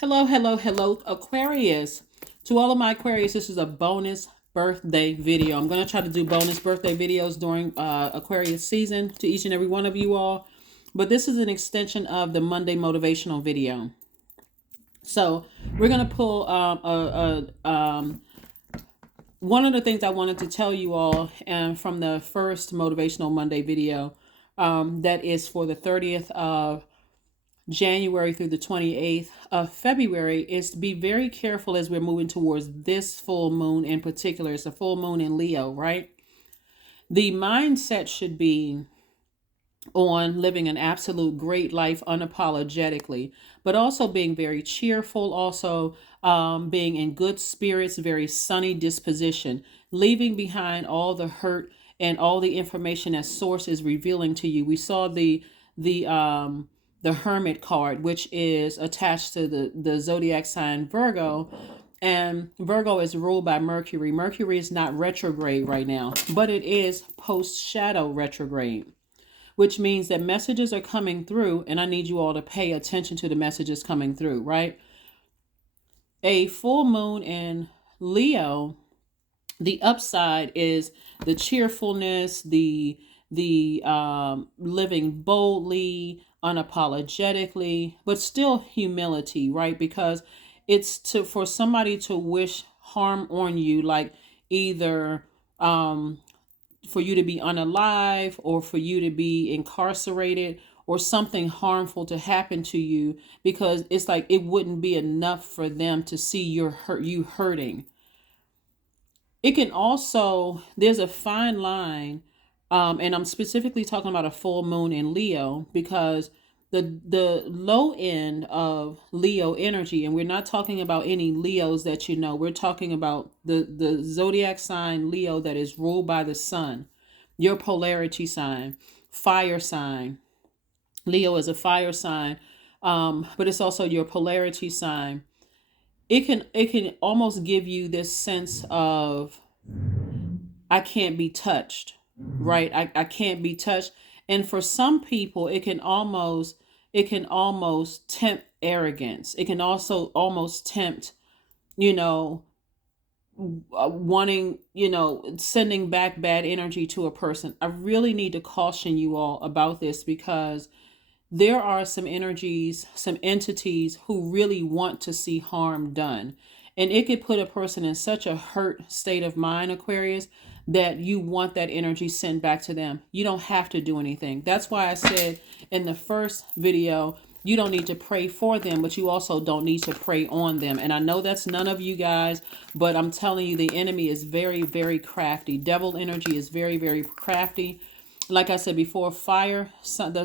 Hello, hello, hello, Aquarius. To all of my Aquarius, this is a bonus birthday video. I'm going to try to do bonus birthday videos during Aquarius season to each and every one of you all. But this is an extension of the Monday motivational video. So we're going to pull one of the things I wanted to tell you all from the first motivational Monday video that is for the 30th of January through the 28th of February is to be very careful as we're moving towards this full moon in particular. It's a full moon in Leo, right? The mindset should be on living an absolute great life unapologetically, but also being very cheerful, also being in good spirits, very sunny disposition, leaving behind all the hurt and all the information that source is revealing to you. We saw the Hermit card, which is attached to the zodiac sign Virgo. And Virgo is ruled by Mercury. Mercury is not retrograde right now, but it is post shadow retrograde, which means that messages are coming through, and I need you all to pay attention to the messages coming through, right? A full moon in Leo, the upside is the cheerfulness, the living boldly, unapologetically, but still humility, right? Because it's for somebody to wish harm on you, like either for you to be unalive or for you to be incarcerated or something harmful to happen to you, because it's like it wouldn't be enough for them to see you hurting. It can also, there's a fine line, and I'm specifically talking about a full moon in Leo because the low end of Leo energy, and we're not talking about any Leos that you know. We're talking about the zodiac sign Leo that is ruled by the sun, your polarity sign, fire sign. Leo is a fire sign, but it's also your polarity sign. It can almost give you this sense of I can't be touched, right? I can't be touched. And for some people it can almost tempt arrogance. It can also almost tempt, you know, wanting, sending back bad energy to a person. I really need to caution you all about this because there are some energies, some entities who really want to see harm done. And it could put a person in such a hurt state of mind, Aquarius, that you want that energy sent back to them. You don't have to do anything. That's why I said in the first video, you don't need to pray for them, but you also don't need to pray on them. And I know that's none of you guys, but I'm telling you, the enemy is very, very crafty. Devil energy is very, very crafty. Like I said before, the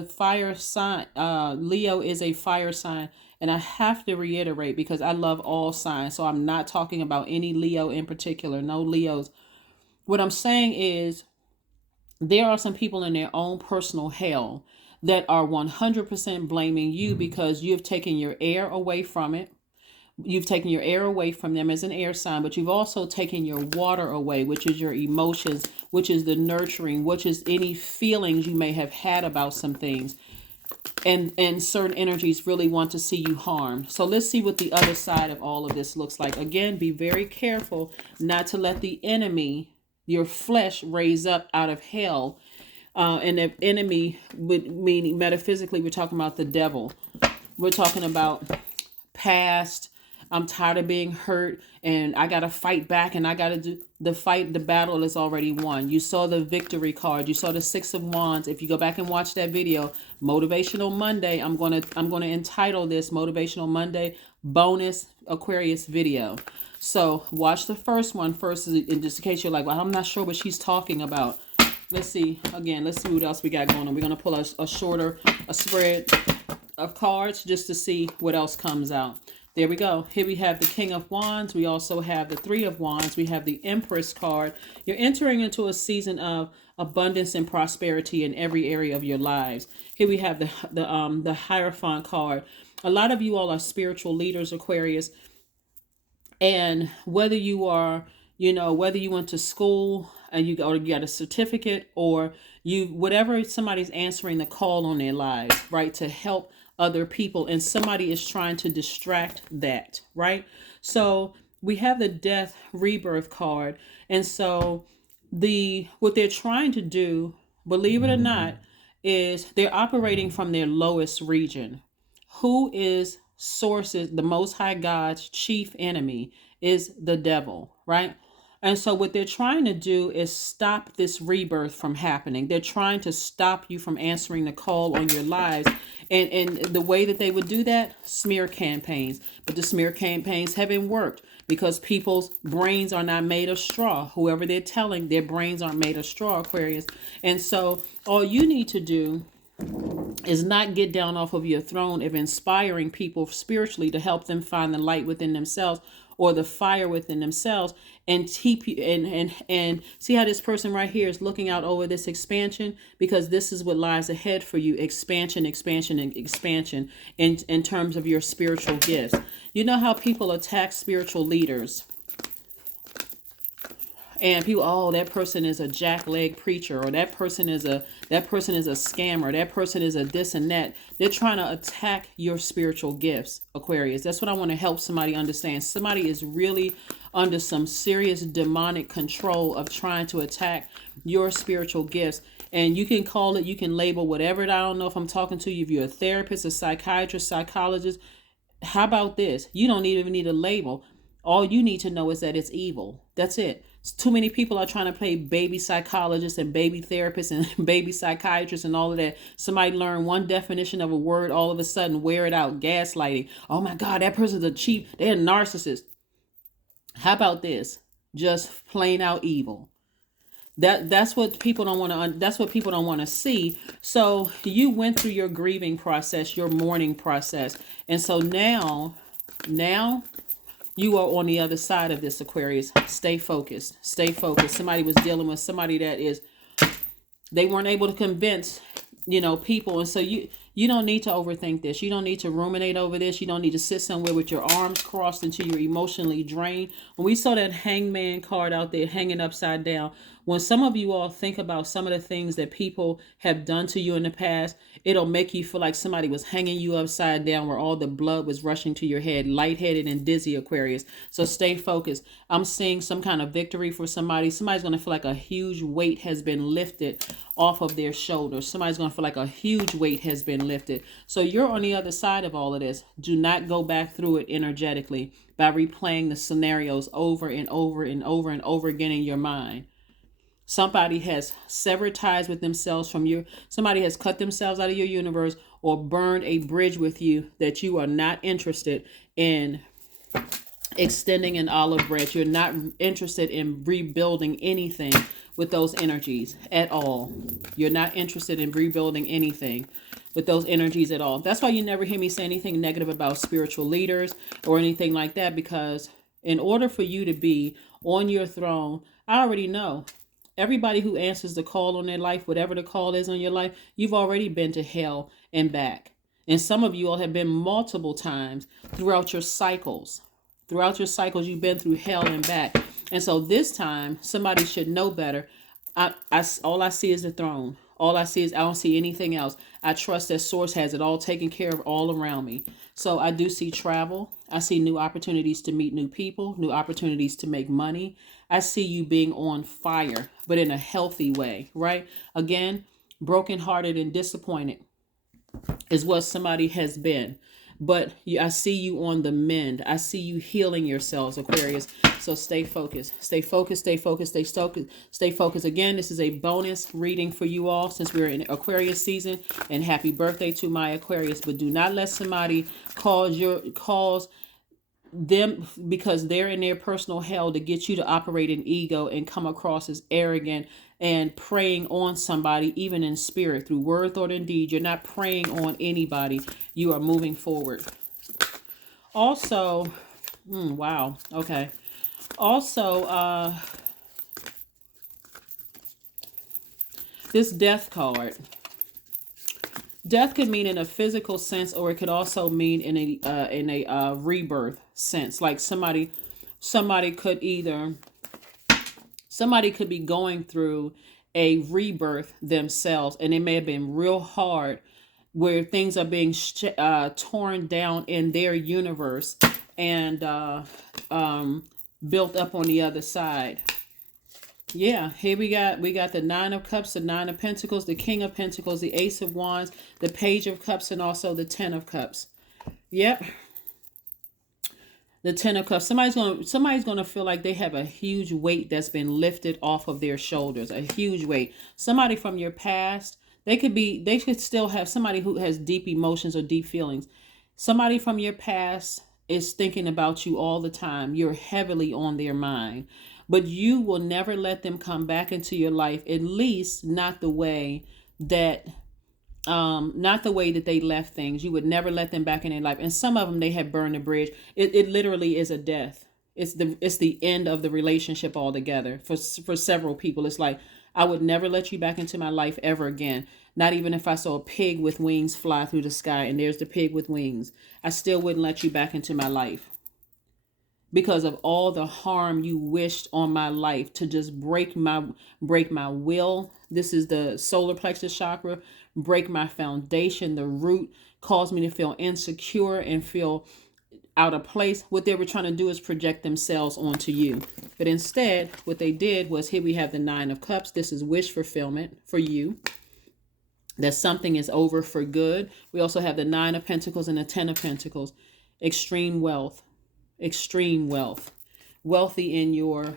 fire sign, Leo is a fire sign. And I have to reiterate because I love all signs. So I'm not talking about any Leo in particular, no Leos. What I'm saying is there are some people in their own personal hell that are 100% blaming you because you've taken your air away from it. You've taken your air away from them as an air sign, but you've also taken your water away, which is your emotions, which is the nurturing, which is any feelings you may have had about some things. And certain energies really want to see you harmed. So let's see what the other side of all of this looks like. Again, be very careful not to let the enemy, your flesh, raise up out of hell. And the enemy would mean metaphysically, we're talking about the devil. We're talking about past. I'm tired of being hurt and I got to fight back and I got to do the fight. The battle is already won. You saw the victory card. You saw the 6 of Wands. If you go back and watch that video, Motivational Monday, I'm going to entitle this Motivational Monday bonus Aquarius video. So watch the first one first, in just in case you're like, well, I'm not sure what she's talking about. Let's see. Again, let's see what else we got going on. We're going to pull a spread of cards just to see what else comes out. There we go. Here we have the King of Wands. We also have the 3 of Wands. We have the Empress card. You're entering into a season of abundance and prosperity in every area of your lives. Here we have the Hierophant card. A lot of you all are spiritual leaders, Aquarius. And whether you are, whether you went to school and you got a certificate or whatever, somebody's answering the call on their lives, right, to help other people, and somebody is trying to distract that, right? So we have the death rebirth card. And so what they're trying to do, believe it or not, is they're operating from their lowest region. Who is sources, the most high God's chief enemy is the devil, right? And so what they're trying to do is stop this rebirth from happening. They're trying to stop you from answering the call on your lives. And the way that they would do that, smear campaigns. But the smear campaigns haven't worked because people's brains are not made of straw. Whoever they're telling, their brains aren't made of straw, Aquarius. And so all you need to do is not get down off of your throne of inspiring people spiritually to help them find the light within themselves or the fire within themselves, and keep you and see how this person right here is looking out over this expansion, because this is what lies ahead for you. Expansion, expansion, and expansion in terms of your spiritual gifts. You know how people attack spiritual leaders, and people, oh, that person is a jackleg preacher, or that person is a scammer, that person is a this and that. They're trying to attack your spiritual gifts, Aquarius. That's what I want to help somebody understand. Somebody is really under some serious demonic control of trying to attack your spiritual gifts. And you can call it, you can label whatever. I don't know if I'm talking to you, if you're a therapist, a psychiatrist, psychologist. How about this? You don't even need a label. All you need to know is that it's evil. That's it. Too many people are trying to play baby psychologists and baby therapists and baby psychiatrists and all of that. Somebody learn one definition of a word, all of a sudden wear it out. Gaslighting. Oh my God, that person's a cheap, they're a narcissist. How about this? Just plain out evil. That's what people don't want to. That's what people don't want to see. So you went through your grieving process, your mourning process, and so now. You are on the other side of this, Aquarius. Stay focused. Stay focused. Somebody was dealing with somebody that they weren't able to convince, people. And so you don't need to overthink this. You don't need to ruminate over this. You don't need to sit somewhere with your arms crossed until you're emotionally drained. When we saw that hangman card out there hanging upside down, when some of you all think about some of the things that people have done to you in the past, it'll make you feel like somebody was hanging you upside down where all the blood was rushing to your head, lightheaded and dizzy, Aquarius. So stay focused. I'm seeing some kind of victory for somebody. Somebody's going to feel like a huge weight has been lifted off of their shoulders. Somebody's going to feel like a huge weight has been lifted. So you're on the other side of all of this. Do not go back through it energetically by replaying the scenarios over and over and over and over again in your mind. Somebody has severed ties with themselves from you. Somebody has cut themselves out of your universe or burned a bridge with you that you are not interested in extending an olive branch. You're not interested in rebuilding anything with those energies at all. You're not interested in rebuilding anything with those energies at all. That's why you never hear me say anything negative about spiritual leaders or anything like that, because in order for you to be on your throne, I already know. Everybody who answers the call on their life, whatever the call is on your life, you've already been to hell and back. And some of you all have been multiple times throughout your cycles. Throughout your cycles, you've been through hell and back. And so this time, somebody should know better. All I see is the throne. All I see is, I don't see anything else. I trust that Source has it all taken care of all around me. So I do see travel. I see new opportunities to meet new people, new opportunities to make money. I see you being on fire, but in a healthy way, right? Again, brokenhearted and disappointed is what somebody has been. But I see you on the mend. I see you healing yourselves, Aquarius. So stay focused. Stay focused. Stay focused. Stay focused. Stay focused. Again, this is a bonus reading for you all since we're in Aquarius season. And happy birthday to my Aquarius. But do not let somebody cause them, because they're in their personal hell, to get you to operate in ego and come across as arrogant and preying on somebody, even in spirit, through word, thought, and deed. You're not preying on anybody. You are moving forward. Also, wow. Okay. Also, this death card. Death could mean in a physical sense, or it could also mean in a rebirth sense. Like somebody could be going through a rebirth themselves, and it may have been real hard where things are being torn down in their universe and built up on the other side. Yeah, here we got the Nine of Cups, the Nine of Pentacles, the King of Pentacles, the Ace of Wands, the Page of Cups, and also the Ten of Cups. Yep. The Ten of Cups. Somebody's gonna feel like they have a huge weight that's been lifted off of their shoulders. A huge weight. Somebody from your past. They could still have somebody who has deep emotions or deep feelings. Somebody from your past is thinking about you all the time. You're heavily on their mind. But you will never let them come back into your life, at least not the way that they left things. You would never let them back in their life. And some of them, they have burned the bridge. It literally is a death. It's the end of the relationship altogether. For several people, it's like, I would never let you back into my life ever again. Not even if I saw a pig with wings fly through the sky and there's the pig with wings. I still wouldn't let you back into my life, because of all the harm you wished on my life to just break my will. This is the solar plexus chakra. Break my foundation, the root, cause me to feel insecure and feel out of place. What they were trying to do is project themselves onto you. But instead, what they did was, here we have the Nine of Cups. This is wish fulfillment for you. That something is over for good. We also have the Nine of Pentacles and the Ten of Pentacles. Extreme wealth. Extreme wealth. Wealthy in your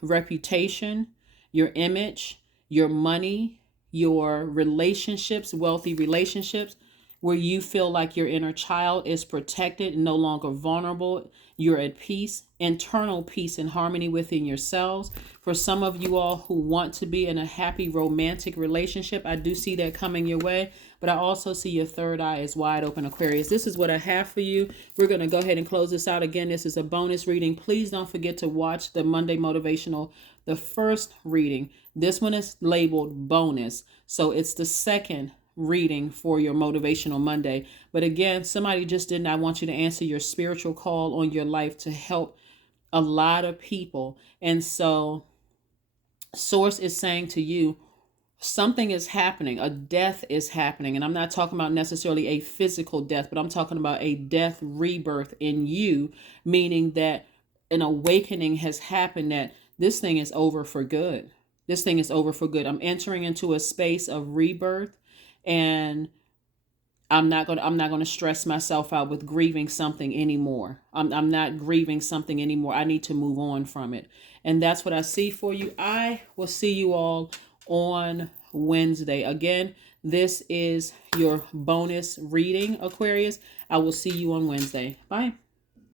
reputation, your image, your money, your relationships, wealthy relationships, where you feel like your inner child is protected and no longer vulnerable. You're at peace, internal peace and harmony within yourselves. For some of you all who want to be in a happy romantic relationship, I do see that coming your way. But I also see your third eye is wide open, Aquarius. This is what I have for you. We're going to go ahead and close this out. Again, this is a bonus reading. Please don't forget to watch the Monday Motivational, the first reading. This one is labeled bonus. So it's the second reading for your Motivational Monday. But again, somebody just did not want you to answer your spiritual call on your life to help a lot of people. And so Source is saying to you, something is happening. A death is happening. And I'm not talking about necessarily a physical death, but I'm talking about a death rebirth in you, meaning that an awakening has happened, that this thing is over for good. This thing is over for good. I'm entering into a space of rebirth, and I'm not going to stress myself out with grieving something anymore. I'm not grieving something anymore. I need to move on from it. And that's what I see for you. I will see you all on Wednesday. Again, this is your bonus reading, Aquarius. I will see you on Wednesday. Bye.